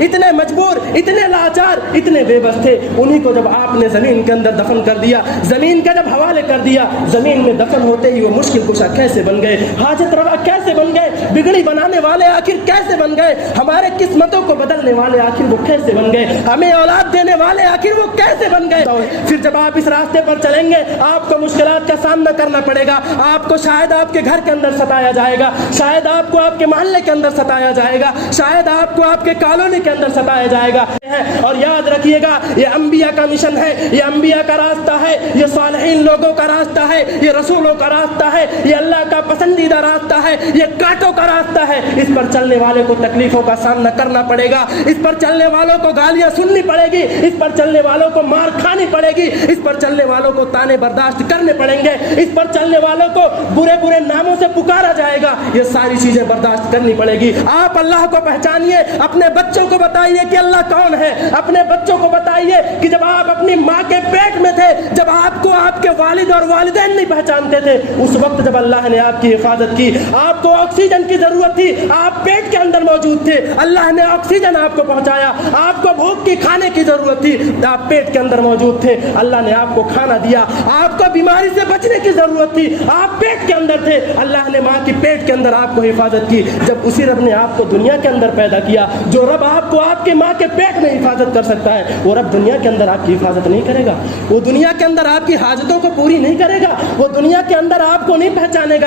इतने मजबूर, इतने लाचार, इतने बेबस थे। उन्हीं को जब आपने जमीन के अंदर दफन कर दिया, जमीन के जब हवाले कर दिया, जमीन में दफन होते ही वो मुश्किल कुशा कैसे बन गए, हाजत रवा कैसे बन गए, बिगड़ी बनाने वाले आखिर कैसे बन गए, हमारे किस्मतों को बदलने वाले आखिर वो कैसे बन गए, हमें औलाद देने वाले आखिर वो कैसे बन गए। फिर जब आप इस रास्ते पर चलेंगे, आपको मुश्किलात का सामना करना पड़ेगा। आपको शायद आपके घर के अंदर सताया जाएगा, शायद आपको आपके मोहल्ले के अंदर सताया जाएगा, शायद आपको आपके कॉलोनी के अंदर सताया जाएगा। और याद रखिएगा, ये अंबिया का मिशन है, ये अंबिया का रास्ता है, ये सालिहीन लोगों का रास्ता है, ये रसूलों का रास्ता है, ये अल्लाह का पसंदीदा रास्ता है, ये कांटों का रास्ता है। इस पर चलने वाले को तकलीफों का सामना करना पड़ेगा, इस पर चलने वालों को गालियां सुननी पड़ेगी, इस पर चलने वालों को मार खानी पड़ेगी, इस पर चलने वालों को ताने बर्दाश्त करने पड़ेंगे, इस पर चलने वालों को बुरे बुरे नामों से पुकारा जाएगा। ये सारी चीजें बर्दाश्त करनी पड़ेगी। आप अल्लाह को पहचानिए, अपने बच्चों को बताइए कि अल्लाह कौन है, अपने बच्चों को बताइए कि जब आप अपनी माँ के पेट में थे, जब आपको आपके वालिद और वालिदैन नहीं पहचानते थे, उस वक्त जब अल्लाह ने आपकी हिफाजत की, आपको ऑक्सीजन की जरूरत थी, आप पेट के अंदर मौजूद थे, अल्लाह ने ऑक्सीजन आपको पहुंचाया। आपको भूख की खाने की जरूरत थी, आप पेट के अंदर मौजूद थे, अल्लाह ने आपको खाना दिया। आपको बीमारी से बचने की जरूरत थी, आप पेट के अंदर थे, अल्लाह ने माँ की पेट के अंदर आपको हिफाजत की। जब उसी रब ने आपको दुनिया के अंदर पैदा किया, जो रब आपको आपके माँ के पेट में हिफाजत कर सकता है, वो रब दुनिया के अंदर आपकी हिफाजत नहीं करेगा, वो दुनिया के अंदर आपकी हाजतों को पूरी नहीं करेगा, वो दुनिया के अंदर आपको नहीं पहचानेगा।